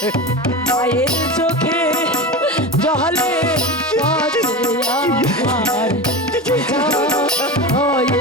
মায়ের চোখে জলে বাঁচে আমার হয়ে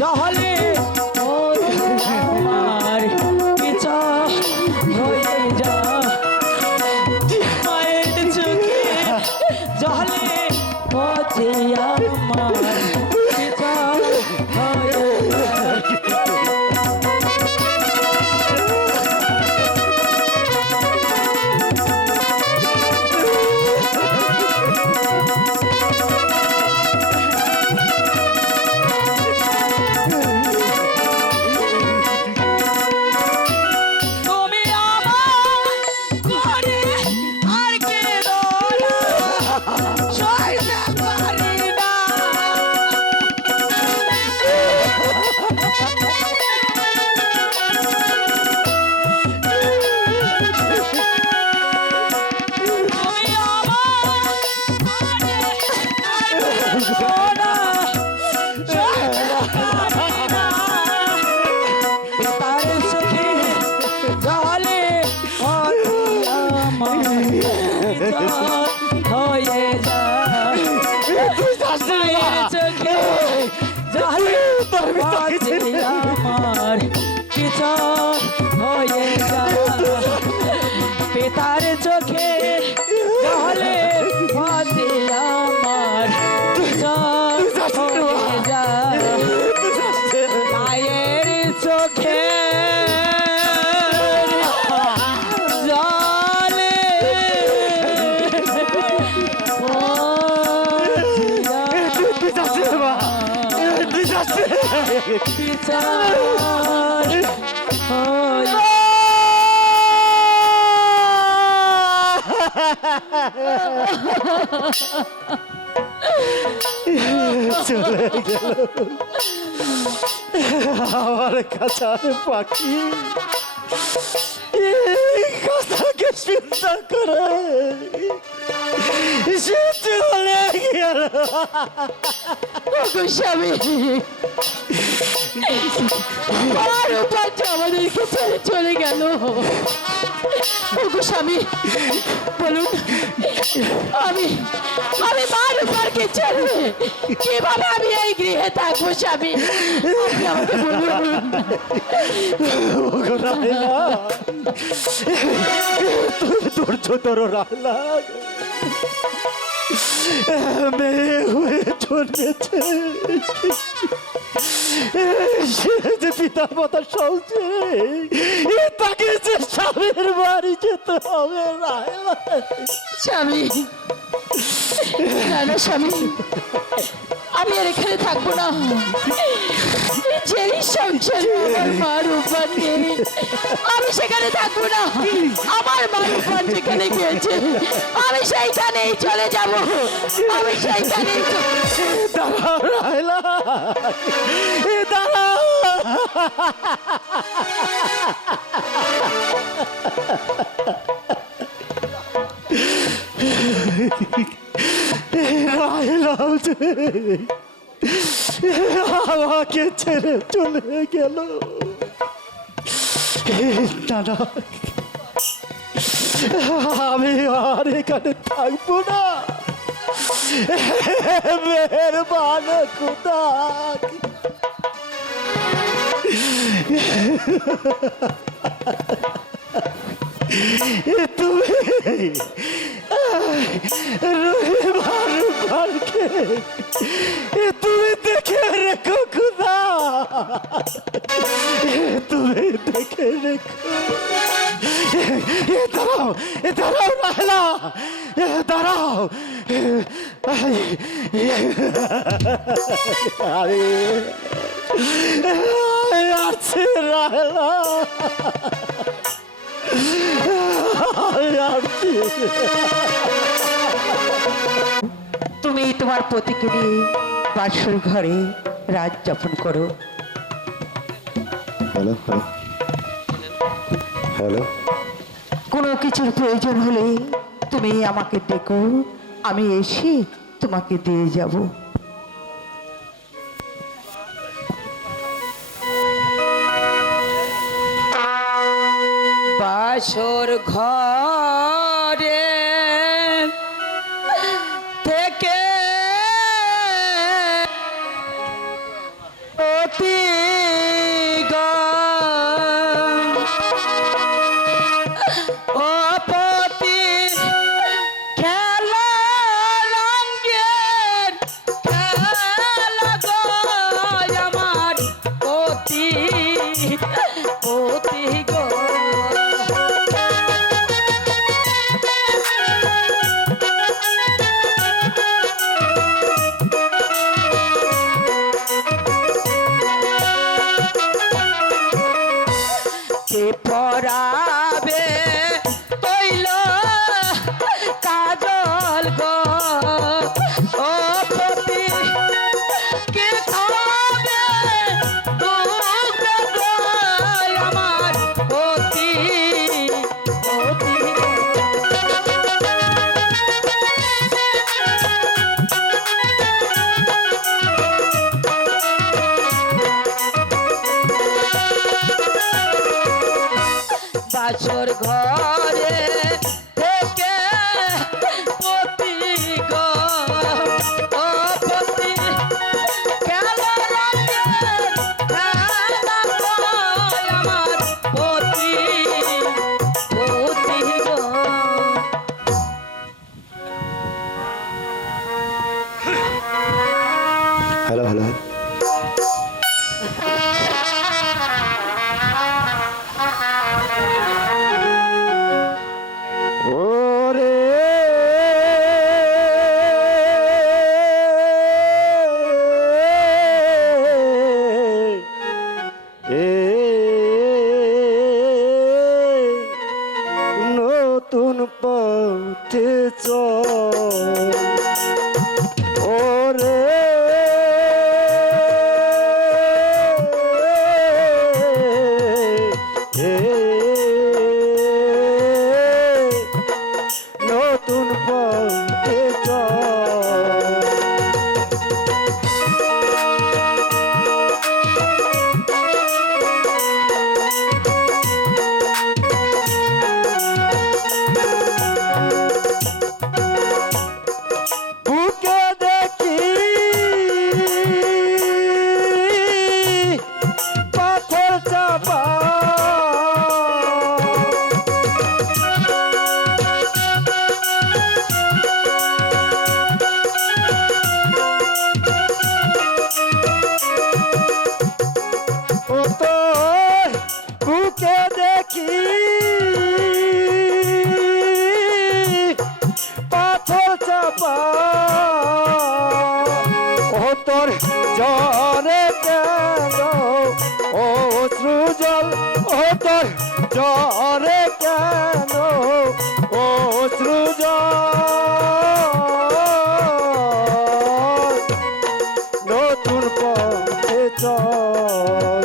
জহলে আমার পিছা হয়ে যা মায়ের চোখে জহলে পচে আমার পিছা হয়ে যা হয়ে যা চোখে জলে বাঁচে আমার পিছা হয়ে যা পিতার চোখে জলে বাঁচে আমার পিছা হয়ে যা মায়ের চোখে পিছা চলে গেল আমার কাছার পাখি কথাকে চিন্তা করে সে চলে গেল স্বামী আমাদেরকে ছেড়ে চলে গেল স্বামী বলুন আমি আমি মার উপরকে ছেড়ে কিভাবে আমি এই গৃহে থাকবো স্বামী আমাকে বলুন ধৈর্য ধরো রাহলা মেয়ে হয়ে জন্মেছে সে যে পিতা মাতা সহজে তাকে যে স্বামীর বাড়ি যেতে হবে স্বামী না না স্বামী আমি আর এখানে থাকবো না যেই সংসারে আমার মার উপর নেই আমি সেখানে থাকবো না আমার মার উপর যেখানে গিয়েছে আমি সেইখানেই চলে যাব আমি সেইখানেই দাঁড়াও রাহলা দাঁড়াও আমাকে ছেড়ে চলে গেল দাদা আমি আর এখানে থাকবো না মেহেরবান খুদা তুমি তুমি দেখে রেখো খুদা রেখো। দাঁড়াও, দাঁড়াও রাহেলা, দাঁড়াও। আছে রাহেলা, তুমি তোমার পতিকে নিয়ে বাসর ঘরে রাত যাপন করো। হ্যালো হ্যালো হ্যালো, কোনো কিছুর প্রয়োজন হলে তুমি আমাকে ডেকো, আমি এসে তোমাকে দিয়ে যাব। বাসর ঘরে থেকে অতি অপতি খেলা রঙ্গের খেলা গো আমার পতি পতি গো। পরাবে তৈল কাজল গো ও পতি কে খাবে দুধ গো আমার পতি পতি। বাসর ঘরে থেকে পতি গো ও পতি খেলা রঙে খেলা গো আমার পতি পতি গো। হ্যালো হ্যালো, ওরে নতুন পথে চল, ওরে নতুন পথে চল। বুকে দেখি পাথর চাপা, ও তোর বুকে দেখি পাথর চাপা, ও তোর জরে কেন ও সৃজল, ও তোর জরে কেন ও সৃজল, নতুন পথে চল।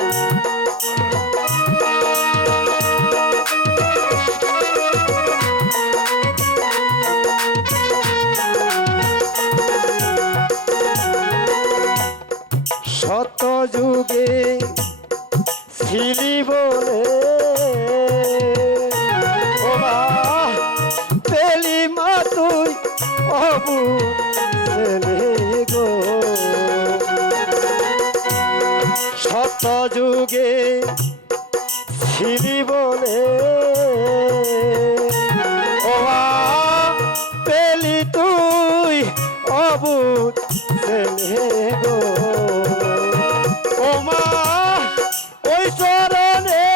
শত যুগে ছিলি বলে ও মা পেলি মা তুই অবু ছেলে গো, শত যুগে ছিলি বলে ও মা পেলি তুই অবু ছেলে গো, ও মা ওই চরণে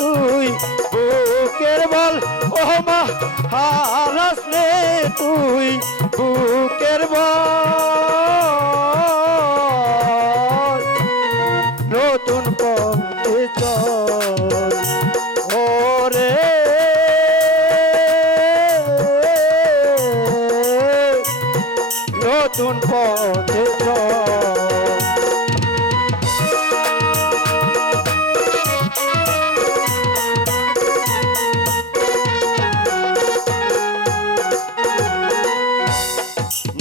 তুই বুকের বল ও মা হারাস রে তুই বুকের বল নতুন পথে চল ওরে নতুন পথে চল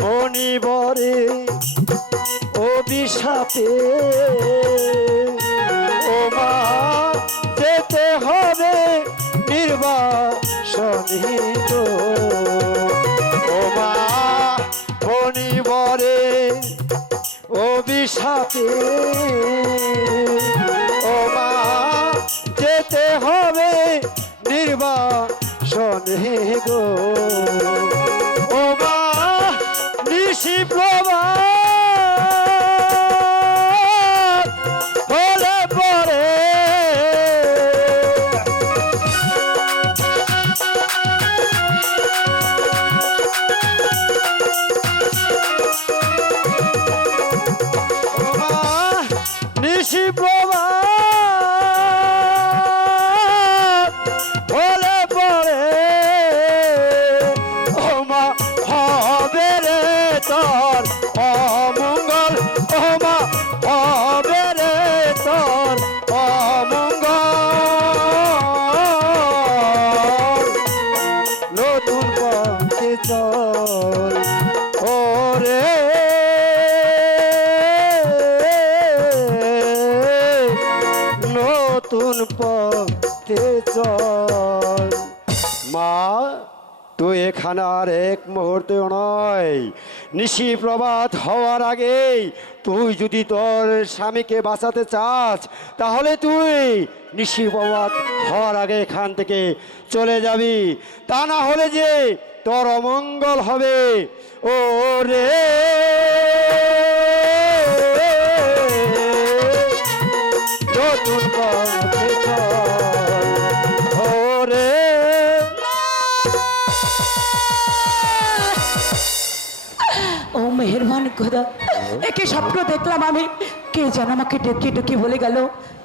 মনিবরে অভিশাপে ও মা যেতে হবে নির্বাসনিত ও মা মনিবরে অভিশাপে ও মা যেতে হবে নির্বাসনে গো ও মা নিশি প্রভাত হলে পরে ও মা নিশি প্রভাত হলে পরে ও মা হবে রে তোর অমঙ্গল ও মা হবে রে তোর অমঙ্গল নতুন পথে চল ওরে নতুন পথে চল মা তুই এখানে আর এক মুহূর্তেও নয় নিশি প্রভাত হওয়ার আগেই তুই যদি তোর স্বামীকে বাঁচাতে চাস তাহলে তুই নিশি প্রভাত হওয়ার আগে এখান থেকে চলে যাবি তা না হলে যে তোর অমঙ্গল হবে ও রে নতুন পথে চল ও রে ও মেহেরবান খোদা একে স্বপ্ন দেখলাম আমি কে যেন আমাকে ডেকে ডেকে বলে গেল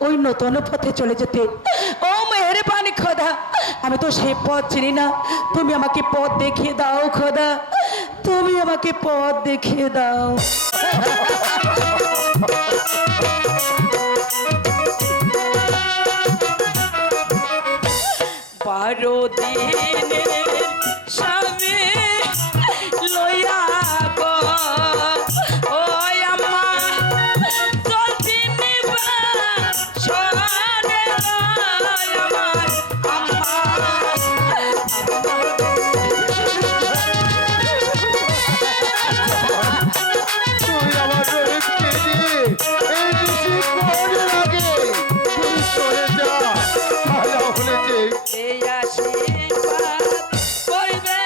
ওই নতুন পথে চলে যেতে ও মেহেরবান খোদা আমি তো সে পথ চিনি না তুমি আমাকে পথ দেখিয়ে দাও খোদা তুমি আমাকে পথ দেখিয়ে দাও বারো দিনের স্বামী লইয়া গো ওই আম্মা চলছি নিবা সনে আমার আম্মা তুই আমাকে রেখে দিয়ে এই নিশি প্রহরের আগে তুই চলে যা ভালো হলে যে এই আশীর্বাদ করিবে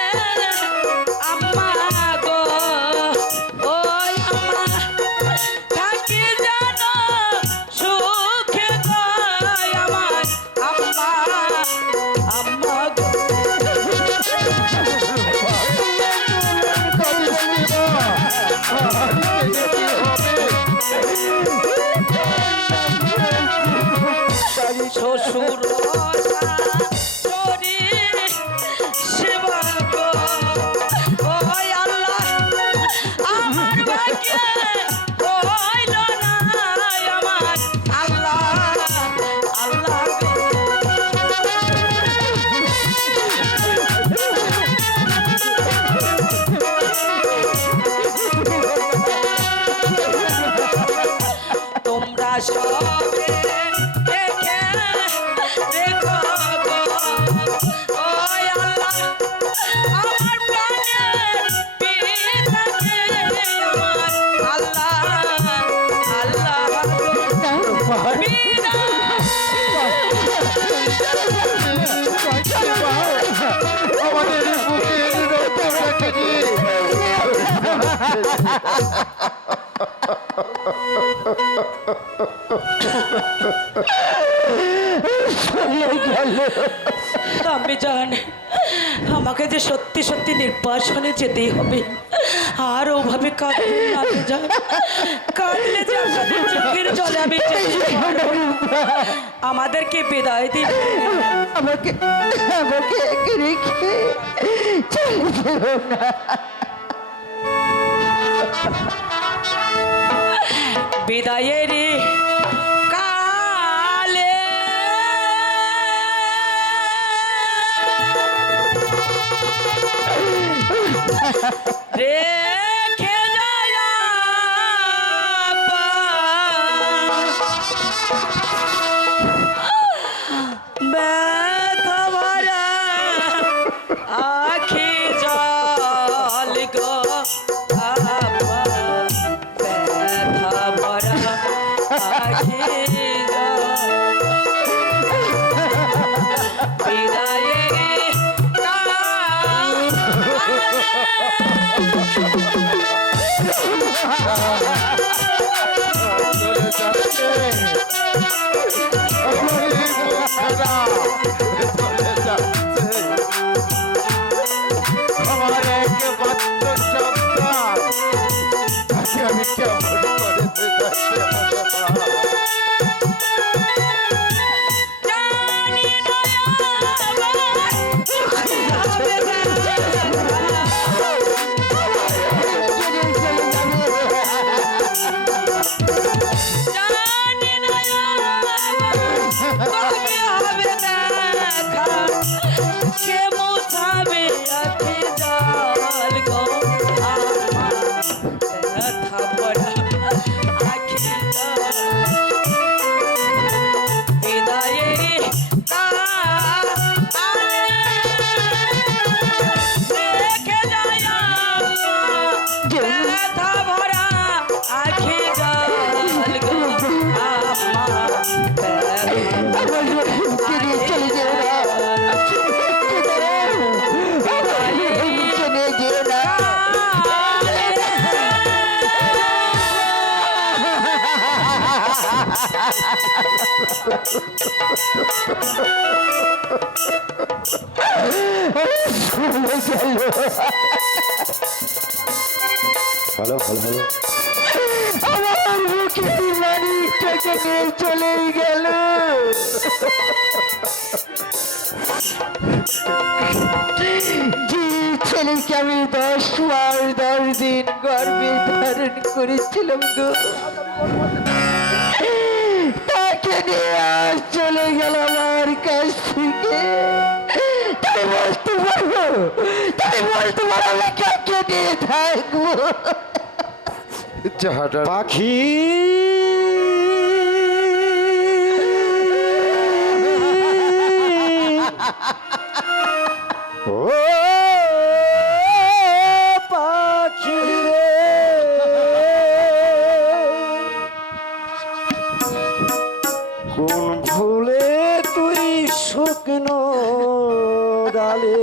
আম্মা গো ওই আম্মা থাকি জানো সুখে গো আমার আম্মা আম্মা গো শ্বশুর তোমরা সবে দেখে দেখো গো ওই আল্লাহ আমার প্রাণের পিতাকে আমার আল্লাহ আল্লাহ বিনা আমাদের বুকের রক্ত রেখে দিয়ে আমি জানি আমাকে যে সত্যি সত্যি নির্বাসনে যেতেই হবে। আর ওভাবে কাঁদলে না যায়, কাঁদলে যে আপনাদের চোখের জলে আমি যেতে পারবো না। আমাদেরকে বিদায় দিন। আমাকে আমাকে একে রেখে চলে যেও না। বিদায়ের কালে রেখে যায় ব্যথা ভরা আখি জল গো আপা, ব্যথা ভরা আখি জল বিদায়ের আমার একমাত্র সন্তান, তাকে আমি কেমন করে বোঝাতে পারবো? জানি না জানি না কবে হবে দেখা, কে মোছাবে আখি জল গো আমার, ব্যথা ভরা আখি জল বিদায়ের কালে রেখে যায় ব্যথা ভরা আখি জল গো আমার, আমার রহিমকে নিয়ে চলে যেও না। আমার রহিমকে নিয়ে যেও না। হ্যালো হ্যালো হ্যালো, আমার বুকে মানিকটাকে নিয়ে চলে গেল। যে ছেলেকে আমি 10 মাস 10 দিন গর্ভে ধারণ করেছিলাম গো, তাকে নিয়ে আজ চলে গেল আমার কাছ থেকে। তাই বলতে পারবো, তাই বলতে পারবো আমি কাকে নিয়ে থাকবো। পাখি ও পাখি রে, কোন ভুলে তুই শুকনো ডালে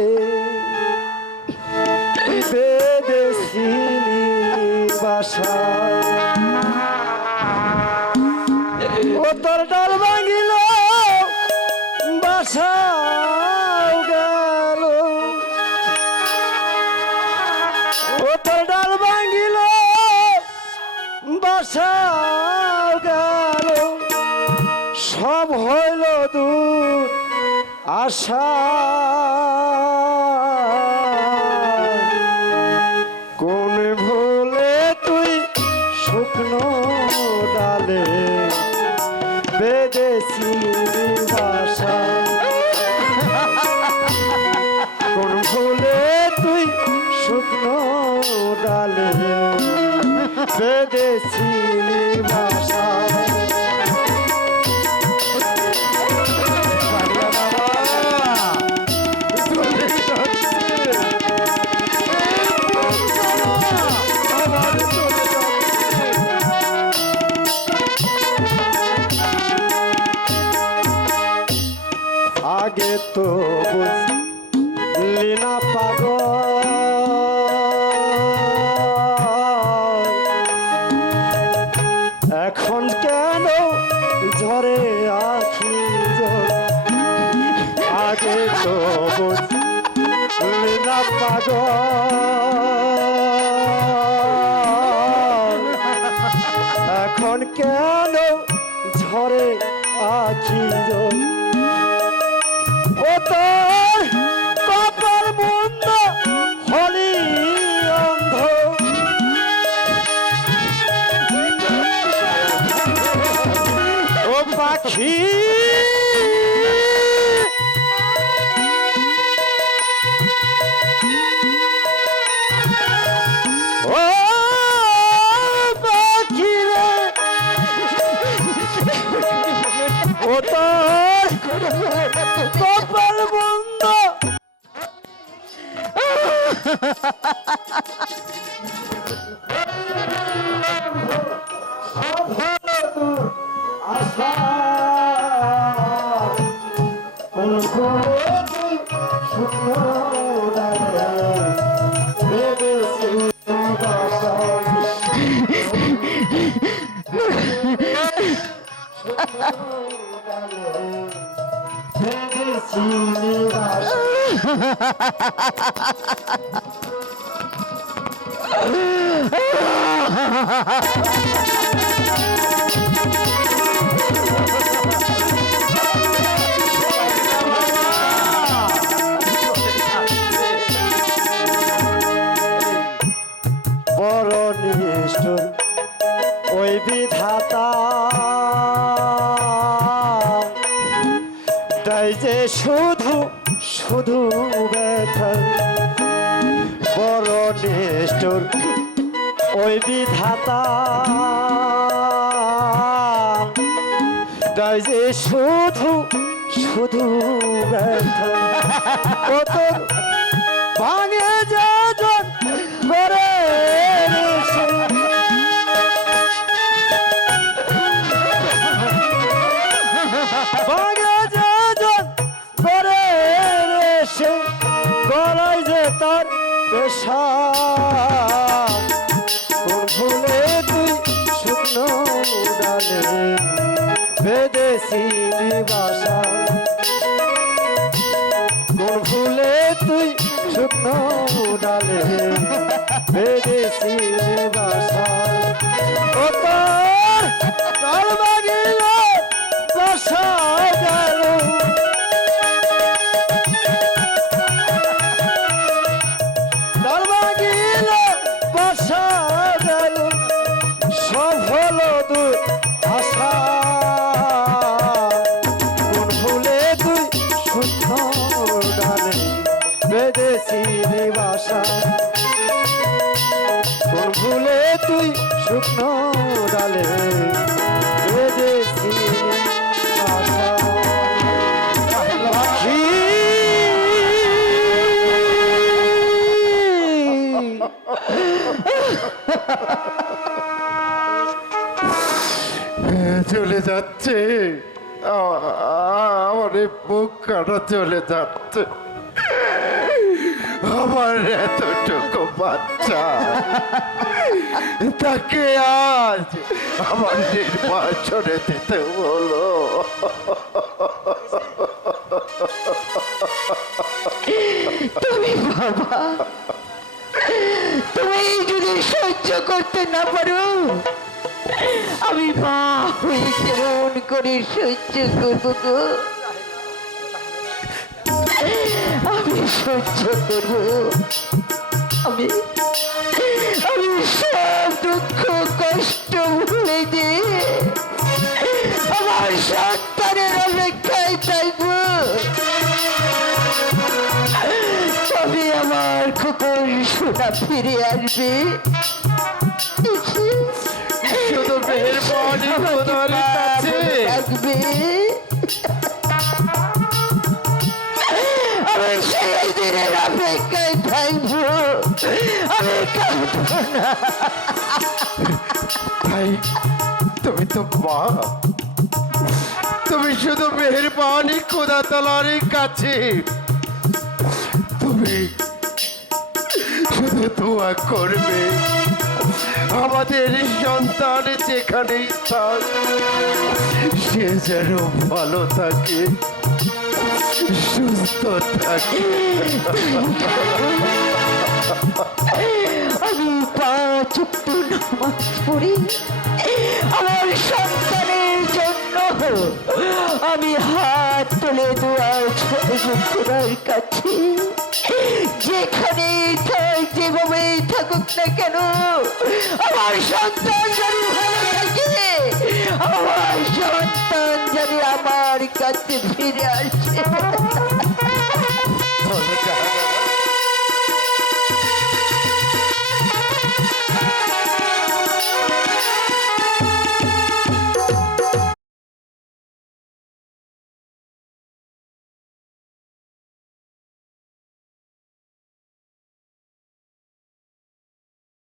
বেদেশিনী বাসা, ও তোর ডাল ভাঙিল বাসা গেল, ও তোর ডাল ভাঙিল বাসা গেল, সব হইল দূর আশা, কোন ভুলে তুই শুকনো ডালে বেদেশি ভাষা, কোন ভুলে তুই শুকনো ডালে বেদেশি ভাষা। আগে তো বুঝলি না পাগল, এখন কে কেন ঝরে আখি জল আগে তো বুঝলি না পাগল এখন কেন ঝরে আখি জল ও তোর কপাল বন্ধ হলি অন্ধ ও পাখি ও পাখি রে ও তোর কপাল বন্ধ আশা বড় নিষ্ঠুর ওই বিধাতা তাই যে শুধু শুধু ব্যথা বড় নিষ্ঠুর ওই বিধাতা তাই যে শুধু শুধু ব্যথা কত ভাঙে যাজন করে ভাঙে যাজন করে সে গলায় যে তার পেশা তোর ভুলে তুই শুকনো ডালে বেদেশি বাসা কোন ভুলে তুই শুকনো ডালে বেদেশি বাসা ও তোর কাল বাগিল বাসা গেল কাল বাগিল বাসা গেল সব হলো তুই আশা কোন ভুলে তুই শুকনো ডালে বেদেশি বাসা কোন ভুলে তুই শুকনো ডালে বেদেশি বাসা পাখি চলে যাচ্ছে আমার এই বুক কাটা চলে যাচ্ছে আমার এতটুকু বাচ্চা তাকে আজ আমার নির্বাচনে দিতে হলো তুমি বাবা তুমি যদি সহ্য করতে না পারো আমি মা হয়ে কেমন করে সহ্য করবো গো আমি সহ্য করবো আমি আমি সব দুঃখ কষ্ট ভুলে দিয়ে আমার সন্তানের অপেক্ষায় চাইবো তবে আমার খোকন সোনা ফিরে আসবে শুধু মেহেরবানি খোদার কাছে থাকবে আমি সেই দিনের অপেক্ষায় থাকবো আমি কাঁদবো না ভাই তুমি তো মা তুমি শুধু মেহেরবানি খোদা তাআলার কাছে তুমি শুধু দোয়া করবে আমাদের সন্তান যেখানেই থাক সে যেন ভালো থাকে, সুস্থ থাকে। আমি 5 ওয়াক্ত নামাজ পড়ি আমার সন্তানের জন্য। আমি হাত তুলে দোয়া খোদার কাছে, যেখানেই থাক যেভাবেই থাকুক না কেন আমার সন্তান যেন ভালো থাকে, আমার সন্তান যেন আমার কাছে ফিরে আসে।